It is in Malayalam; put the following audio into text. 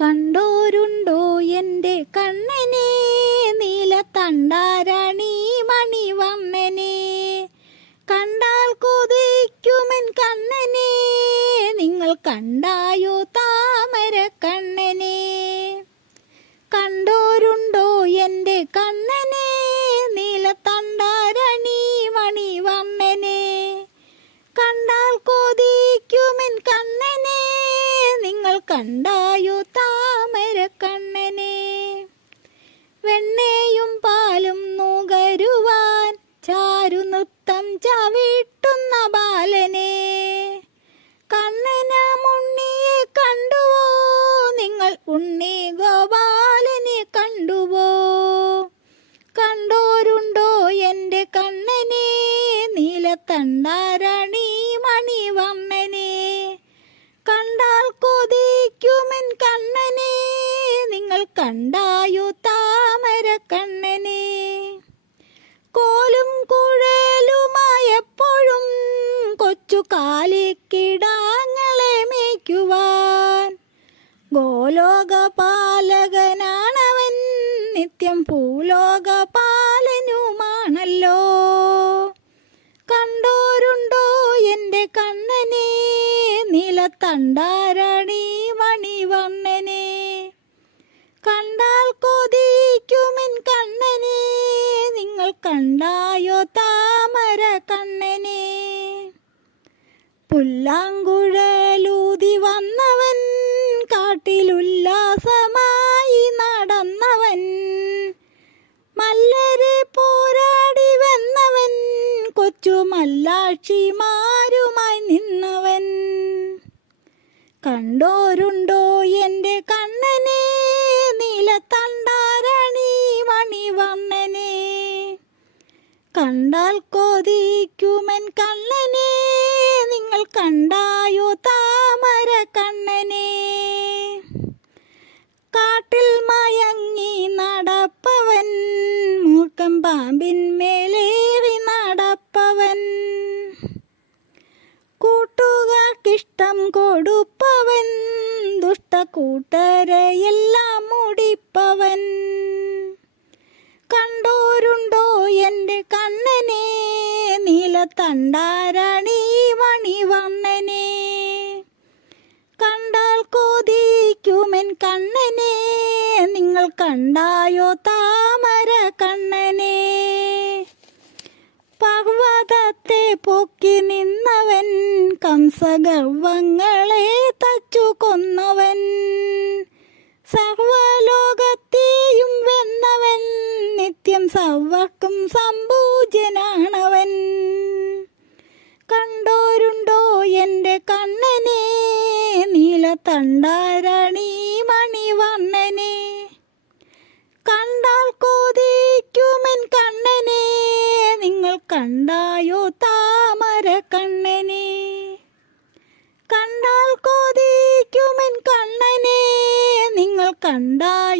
കണ്ടോരുണ്ടോ എന്റെ കണ്ണനെ? നീല തണ്ടാരണി മണിവണ്ണനെ. കണ്ടാൽ കൊതിക്കുമെൻ കണ്ണനെ. നിങ്ങൾ കണ്ടായോ താമര കണ്ടായോ താമര കണ്ണനെ? വെണ്ണയും പാലും നുകരുവാൻ ചാരു നൃത്തം ചവിട്ടുന്ന ബാലനെ. കണ്ണന മുണ്ണിയെ കണ്ടുവോ? നിങ്ങൾ ഉണ്ണി ഗോപാലനെ കണ്ടുവോ? കണ്ടോരുണ്ടോ എന്റെ കണ്ണനെ? നീലത്തണ്ടാരണി മണിവണ്ണനെ കണ്ടായോ താമര കണ്ണനെ? കോലും കുഴലുമായപ്പോഴും കൊച്ചു കാലിക്കിടാങ്ങളെ മേയ്ക്കുവാൻ. ഗോലോകപാലകനാണവൻ നിത്യം പൂലോക പാലനുമാണല്ലോ കണ്ടോരുണ്ടോ എന്റെ കണ്ണനെ? നിലത്തണ്ടാരണി മണിവണ്ണനെ കണ്ടാൽ കൊതിക്കുമെൻ കണ്ണനെ. നിങ്ങൾ കണ്ടായോ താമര കണ്ണനെ? പുല്ലാങ്കുഴലൂതി വന്നവൻ കാട്ടിലുല്ലാസമായി നടന്നവൻ. മല്ലരെ പോരാടി വന്നവൻ കൊച്ചു മല്ലാക്ഷിമാരുമായി നിന്നവൻ. കണ്ടോരുണ്ടോ എന്റെ കണ്ണനെ? കൊതിക്കുമെൻ കണ്ണനെ നിങ്ങൾ കണ്ടായോ താമര കണ്ണനെ? കാട്ടിൽ മയങ്ങി നടപ്പവൻ മൂർക്കം പാമ്പിന്മേലേറി നടപ്പവൻ. കൂട്ടുകാർക്കിഷ്ടം കൊടുപ്പവൻ ദുഷ്ടക്കൂട്ടരെയെല്ലാം മുടിപ്പവൻ നീലത്തണ്ടാരണി മണിവണ്ണനെ കണ്ടാൽ കൊതിക്കുമെൻ കണ്ണനെ. നിങ്ങൾ കണ്ടായോ താമര കണ്ണനെ? പർവതത്തെ പൊക്കി നിന്നവൻ കംസഗർവങ്ങളെ തച്ചു കൊന്നവൻ. സർവലോകത്തെയും വെന്നവൻ നിത്യം സർവർക്കും സംപൂജ്യനാണവൻ നീലത്തണ്ടാരണി മണിവണ്ണനെ കണ്ടാൽ കോതിക്കുമൻ കണ്ണനെ. നിങ്ങൾ കണ്ടായോ താമര കണ്ണനെ. കണ്ടാൽ കോതിക്കുമൻ കണ്ണനെ. നിങ്ങൾ കണ്ടാ